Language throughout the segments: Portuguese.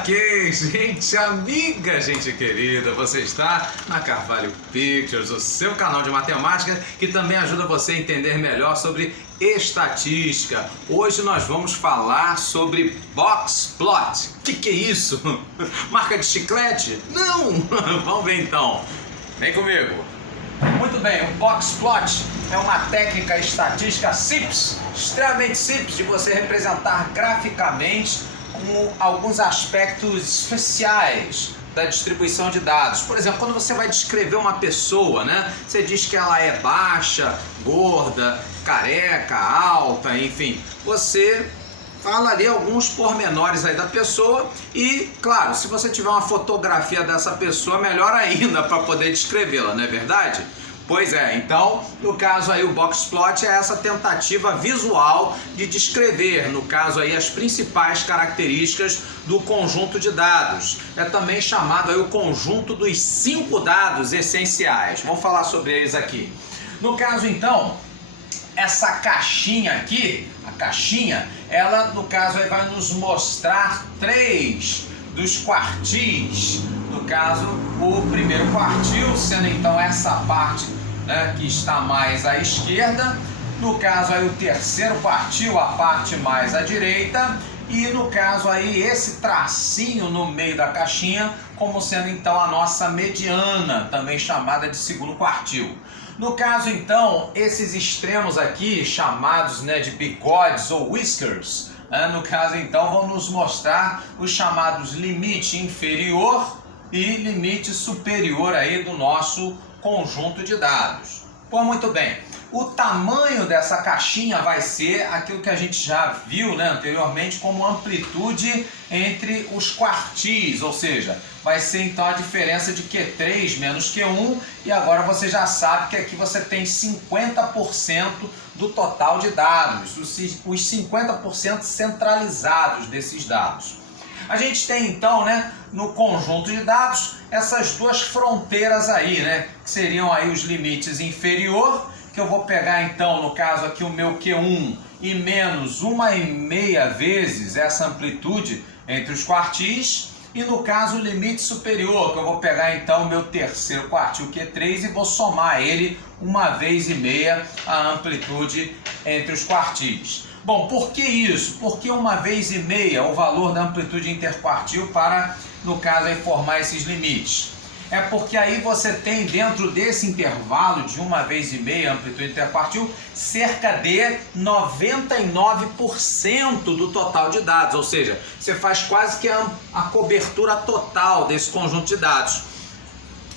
Ok, gente amiga, gente querida, você está na Carvalho Pictures, o seu canal de matemática que também ajuda você a entender melhor sobre estatística. Hoje nós vamos falar sobre box plot. Que é isso? Marca de chiclete? Não! Vamos ver então. Vem comigo. Muito bem, o box plot é uma técnica estatística simples, extremamente simples de você representar graficamente alguns aspectos especiais da distribuição de dados. Por exemplo, quando você vai descrever uma pessoa, né? Você diz que ela é baixa, gorda, careca, alta, enfim. Você fala ali alguns pormenores aí da pessoa e, claro, se você tiver uma fotografia dessa pessoa, melhor ainda para poder descrevê-la, não é verdade? Pois é, então, no caso aí o box plot é essa tentativa visual de descrever, no caso aí, as principais características do conjunto de dados. É também chamado aí o conjunto dos 5 dados essenciais. Vamos falar sobre eles aqui. No caso, então, essa caixinha aqui, a caixinha, ela, no caso, aí vai nos mostrar 3 dos quartis. No caso, o primeiro quartil, sendo então essa parte, né, que está mais à esquerda. No caso aí o terceiro quartil, a parte mais à direita. E no caso aí esse tracinho no meio da caixinha, como sendo então a nossa mediana, também chamada de segundo quartil. No caso então, esses extremos aqui, chamados, né, de bigodes ou whiskers, no caso então vão nos mostrar os chamados limite inferior e limite superior aí do nosso conjunto de dados. Pô, muito bem. O tamanho dessa caixinha vai ser aquilo que a gente já viu, né, anteriormente como amplitude entre os quartis, ou seja, vai ser então a diferença de Q3 menos Q1, e agora você já sabe que aqui você tem 50% do total de dados, os 50% centralizados desses dados. A gente tem então, né, no conjunto de dados, essas duas fronteiras aí, né, que seriam aí os limites inferior, que eu vou pegar então, no caso aqui, o meu Q1 e menos 1,5 vezes essa amplitude entre os quartis, e no caso o limite superior, que eu vou pegar então o meu terceiro quartil Q3 e vou somar ele 1,5 vezes a amplitude entre os quartis. Bom, por que isso? Porque 1,5 vezes o valor da amplitude interquartil para, no caso, aí, formar esses limites. É porque aí você tem dentro desse intervalo de 1,5 vezes amplitude interquartil cerca de 99% do total de dados, ou seja, você faz quase que a cobertura total desse conjunto de dados.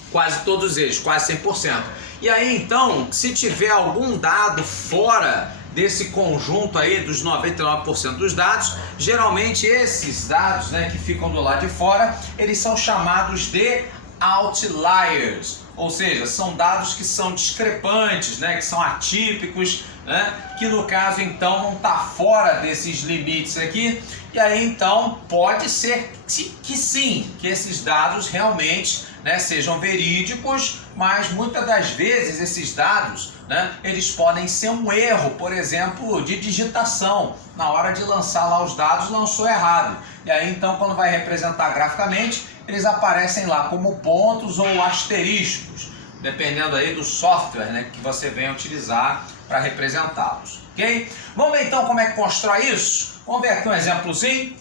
Quase todos eles, quase 100%. E aí então, se tiver algum dado fora desse conjunto aí dos 99% dos dados, geralmente esses dados, né, que ficam do lado de fora, eles são chamados de outliers, ou seja, são dados que são discrepantes, né, que são atípicos, né, que no caso então não está fora desses limites aqui, e aí então pode ser que sim, que esses dados realmente, né, sejam verídicos, mas muitas das vezes esses dados, né, eles podem ser um erro, por exemplo, de digitação. Na hora de lançar lá os dados, lançou errado. E aí então quando vai representar graficamente, eles aparecem lá como pontos ou asteriscos, dependendo aí do software, né, que você venha utilizar para representá-los, ok? Vamos ver então como é que constrói isso? Vamos ver aqui um exemplozinho.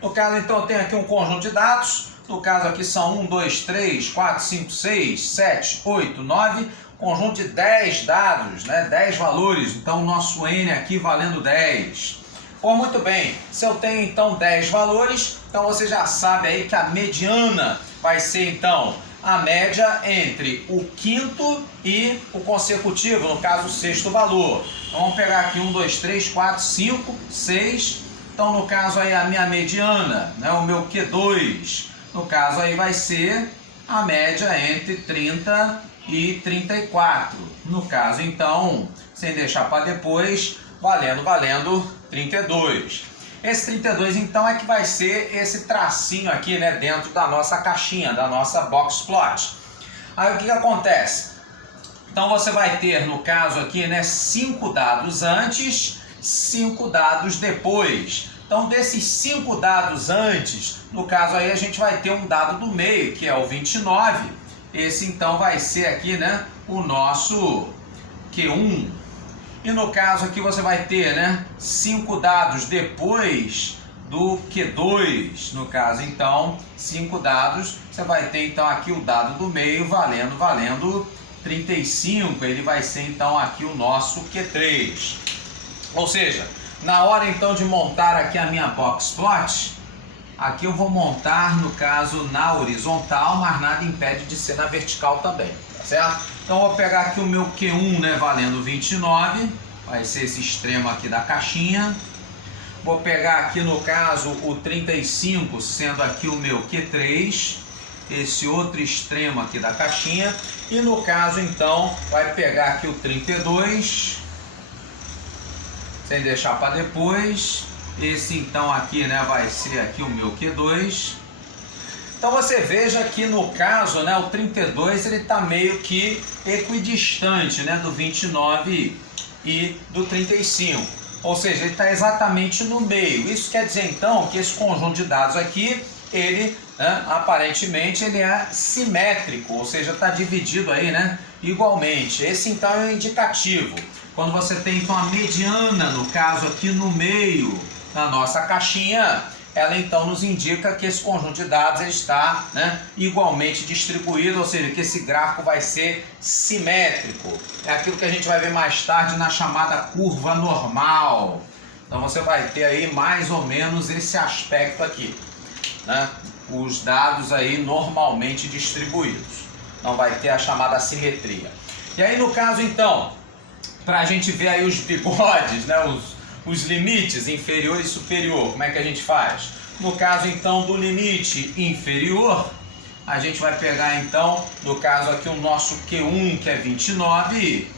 No caso então eu tenho aqui um conjunto de dados. No caso aqui são 1, 2, 3, 4, 5, 6, 7, 8, 9, conjunto de 10 dados, né? 10 valores, então o nosso N aqui valendo 10. Pô, muito bem, se eu tenho então 10 valores, então você já sabe aí que a mediana vai ser então a média entre o quinto e o consecutivo, no caso o sexto valor. Então vamos pegar aqui 1, 2, 3, 4, 5, 6, então no caso aí a minha mediana, né? O meu Q2. No caso aí vai ser a média entre 30 e 34. No caso então, sem deixar para depois, valendo 32. Esse 32 então é que vai ser esse tracinho aqui, né, dentro da nossa caixinha, da nossa box plot. Aí o que acontece? Então você vai ter, no caso aqui, né, 5 dados antes, 5 dados depois. Então, desses 5 dados antes, no caso aí a gente vai ter um dado do meio, que é o 29. Esse então vai ser aqui, né, o nosso Q1. E no caso aqui você vai ter, né, 5 dados depois do Q2. No caso então, 5 dados, você vai ter então aqui o dado do meio valendo 35. Ele vai ser então aqui o nosso Q3. Ou seja, na hora então de montar aqui a minha box plot, aqui eu vou montar, no caso, na horizontal, mas nada impede de ser na vertical também, tá certo? Então eu vou pegar aqui o meu Q1, né, valendo 29, vai ser esse extremo aqui da caixinha. Vou pegar aqui, no caso, o 35, sendo aqui o meu Q3, esse outro extremo aqui da caixinha. E no caso, então, vai pegar aqui o 32, sem deixar para depois. Esse então aqui, né, vai ser aqui o meu Q2. Então você veja que no caso, né, o 32 ele está meio que equidistante, né, do 29 e do 35. Ou seja, ele está exatamente no meio. Isso quer dizer então que esse conjunto de dados aqui, ele, né, aparentemente ele é simétrico, ou seja, está dividido aí, né, igualmente. Esse então é o indicativo. Quando você tem então a mediana, no caso aqui no meio da nossa caixinha, ela então nos indica que esse conjunto de dados ele está, né, igualmente distribuído, ou seja, que esse gráfico vai ser simétrico. É aquilo que a gente vai ver mais tarde na chamada curva normal. Então você vai ter aí mais ou menos esse aspecto aqui, né, os dados aí normalmente distribuídos. Não vai ter a chamada simetria. E aí no caso então, para a gente ver aí os bigodes, né, os limites inferior e superior, como é que a gente faz? No caso então do limite inferior, a gente vai pegar então, no caso aqui o nosso Q1, que é 29,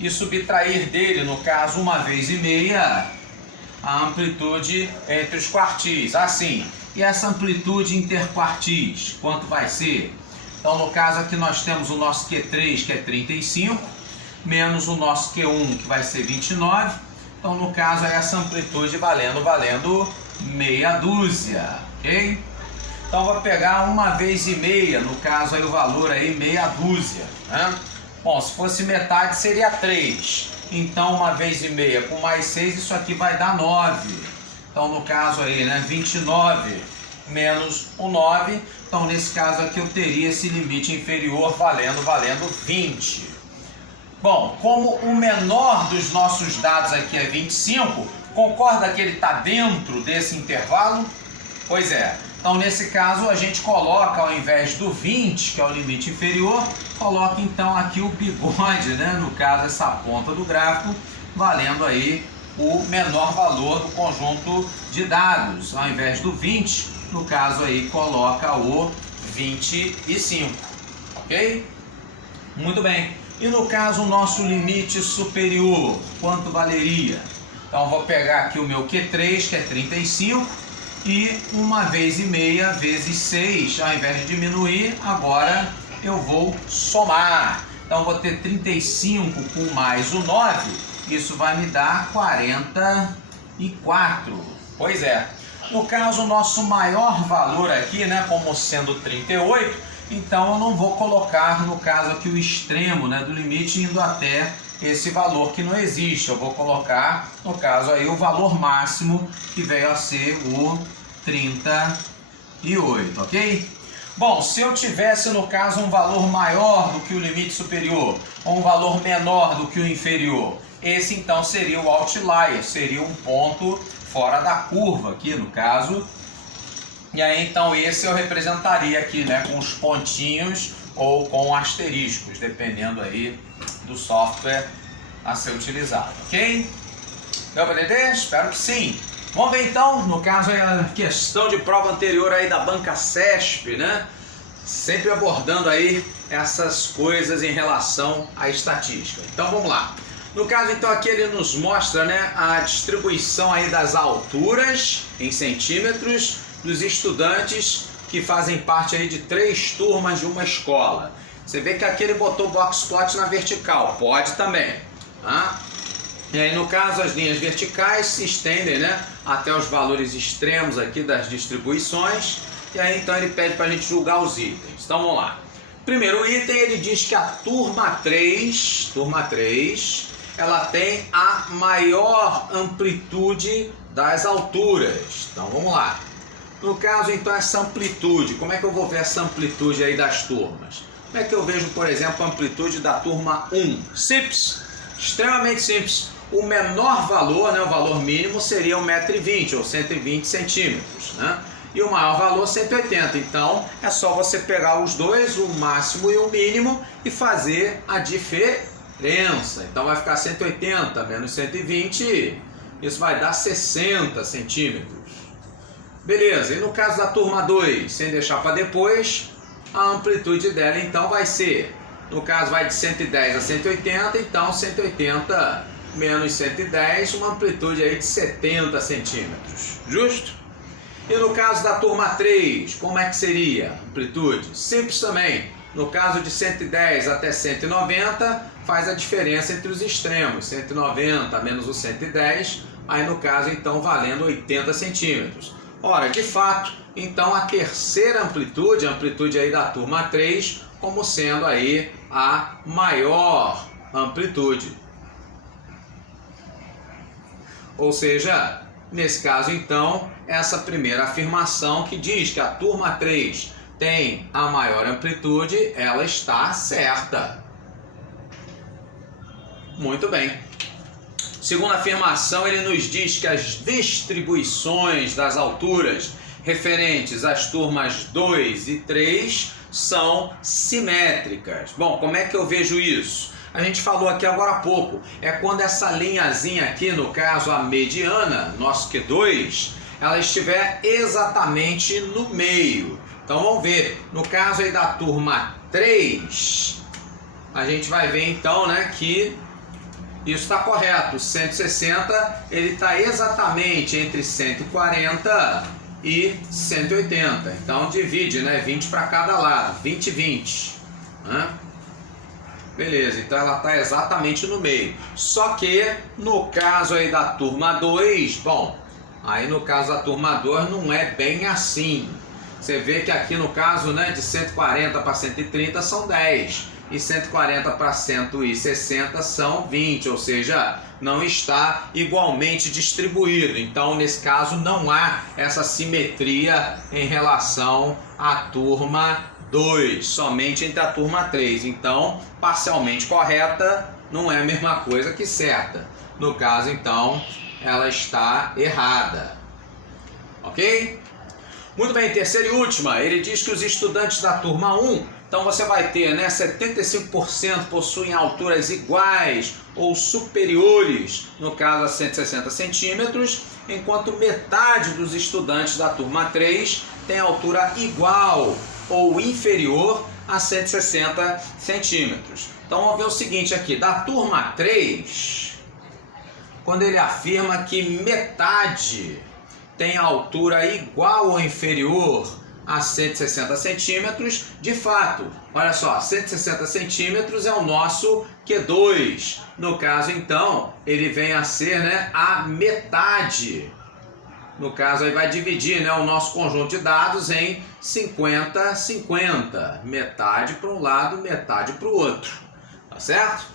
e subtrair dele, no caso, 1 vez e meia, a amplitude entre os quartis, assim. E essa amplitude interquartis, quanto vai ser? Então no caso aqui nós temos o nosso Q3, que é 35, menos o nosso Q1, que vai ser 29. Então, no caso, é essa amplitude valendo meia dúzia, ok? Então, vou pegar 1 vez e meia, no caso, aí o valor aí meia dúzia, né? Bom, se fosse metade, seria 3. Então, 1 vez e meia com mais 6, isso aqui vai dar 9. Então, no caso aí, né, 29 menos o 9. Então, nesse caso aqui, eu teria esse limite inferior valendo 20. Bom, como o menor dos nossos dados aqui é 25, concorda que ele está dentro desse intervalo? Pois é. Então, nesse caso, a gente coloca, ao invés do 20, que é o limite inferior, coloca então aqui o bigode, né? No caso, essa ponta do gráfico, valendo aí o menor valor do conjunto de dados. Ao invés do 20, no caso aí, coloca o 25. Ok? Muito bem. E no caso, o nosso limite superior, quanto valeria? Então, vou pegar aqui o meu Q3, que é 35, e 1 vez e meia vezes 6, ao invés de diminuir, agora eu vou somar. Então, vou ter 35 com mais o 9, isso vai me dar 44. Pois é. No caso, o nosso maior valor aqui, né, como sendo 38, então eu não vou colocar, no caso aqui, o extremo, né, do limite indo até esse valor que não existe. Eu vou colocar, no caso aí, o valor máximo, que veio a ser o 38, ok? Bom, se eu tivesse, no caso, um valor maior do que o limite superior, ou um valor menor do que o inferior, esse então seria o outlier, seria um ponto fora da curva aqui, no caso. E aí, então, esse eu representaria aqui, né, com os pontinhos ou com asteriscos, dependendo aí do software a ser utilizado, ok? Deu para entender? Espero que sim. Vamos ver, então, no caso, a questão de prova anterior aí da banca CESP, né? Sempre abordando aí essas coisas em relação à estatística. Então, vamos lá. No caso, então, aqui ele nos mostra, né, a distribuição aí das alturas em centímetros dos estudantes que fazem parte aí de 3 turmas de uma escola. Você vê que aqui ele botou o box plot na vertical, pode também, tá? E aí, no caso, as linhas verticais se estendem, né, até os valores extremos aqui das distribuições. E aí então ele pede para a gente julgar os itens. Então vamos lá. Primeiro item, ele diz que a turma 3, ela tem a maior amplitude das alturas. Então vamos lá. No caso então essa amplitude, como é que eu vou ver essa amplitude aí das turmas? Como é que eu vejo, por exemplo, a amplitude da turma 1? Simples, extremamente simples. O menor valor, né, o valor mínimo seria 1,20 m ou 120 centímetros, né? E o maior valor 180. Então é só você pegar os dois, o máximo e o mínimo, e fazer a diferença. Então vai ficar 180 menos 120, isso vai dar 60 centímetros. Beleza, e no caso da turma 2, sem deixar para depois, a amplitude dela então vai ser, no caso vai de 110 a 180, então 180 menos 110, uma amplitude aí de 70 centímetros. Justo? E no caso da turma 3, como é que seria a amplitude? Simples também. No caso de 110 até 190, faz a diferença entre os extremos. 190 menos o 110, aí no caso então valendo 80 centímetros. Ora, de fato, então a terceira amplitude, a amplitude aí da turma 3, como sendo aí a maior amplitude. Ou seja, nesse caso então, essa primeira afirmação que diz que a turma 3 tem a maior amplitude, ela está certa. Muito bem. Segunda afirmação, ele nos diz que as distribuições das alturas referentes às turmas 2 e 3 são simétricas. Bom, como é que eu vejo isso? A gente falou aqui agora há pouco, é quando essa linhazinha aqui, no caso a mediana, nosso Q2, ela estiver exatamente no meio. Então vamos ver, no caso aí da turma 3, a gente vai ver então, né, que isso está correto. 160, ele está exatamente entre 140 e 180. Então divide, né, 20 para cada lado, 20 e 20, né? Beleza, então ela está exatamente no meio. Só que no caso aí da turma 2, bom, aí no caso da turma 2 não é bem assim. Você vê que aqui no caso, né, de 140 para 130 são 10 e 140 para 160 são 20, ou seja, não está igualmente distribuído. Então, nesse caso, não há essa simetria em relação à turma 2, somente entre a turma 3. Então, parcialmente correta não é a mesma coisa que certa. No caso, então, ela está errada. Ok? Muito bem, terceira e última, ele diz que os estudantes da turma 1, então você vai ter, né, 75% possuem alturas iguais ou superiores, no caso a 160 centímetros, enquanto metade dos estudantes da turma 3 tem altura igual ou inferior a 160 centímetros. Então vamos ver o seguinte aqui, da turma 3, quando ele afirma que metade tem altura igual ou inferior a 160 centímetros, de fato, olha só, 160 centímetros é o nosso Q2. No caso, então, ele vem a ser, né, a metade. No caso, aí vai dividir, né, o nosso conjunto de dados em 50-50. Metade para um lado, metade para o outro. Tá certo?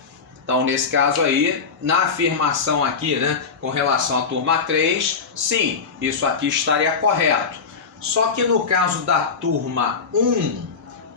Então, nesse caso aí, na afirmação aqui, né, com relação à turma 3, sim, isso aqui estaria correto. Só que no caso da turma 1,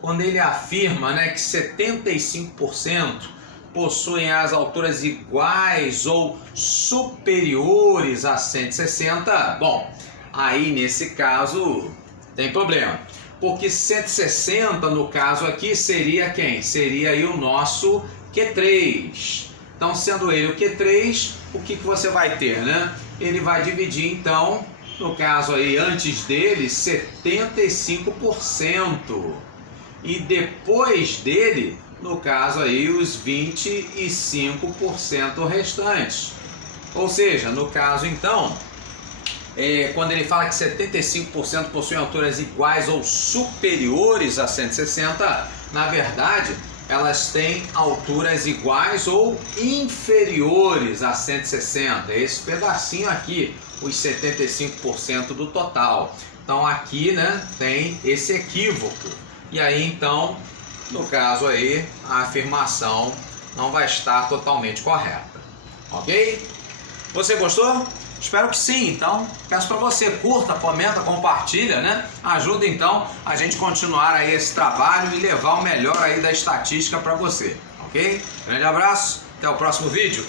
quando ele afirma, né, que 75% possuem as alturas iguais ou superiores a 160, bom, aí nesse caso tem problema. Porque 160 no caso aqui seria quem? Seria aí o nosso Q3. Então, sendo ele o Q3, o que você vai ter, né? Ele vai dividir, então, no caso aí, antes dele, 75%. E depois dele, no caso aí, os 25% restantes. Ou seja, no caso, então, quando ele fala que 75% possuem alturas iguais ou superiores a 160, na verdade, elas têm alturas iguais ou inferiores a 160. Esse pedacinho aqui, os 75% do total. Então aqui, né, tem esse equívoco. E aí então, no caso aí, a afirmação não vai estar totalmente correta. Ok? Você gostou? Espero que sim. Então, peço para você, curta, comenta, compartilha, né? Ajuda então a gente continuar aí esse trabalho e levar o melhor aí da estatística para você. Ok? Grande abraço, até o próximo vídeo.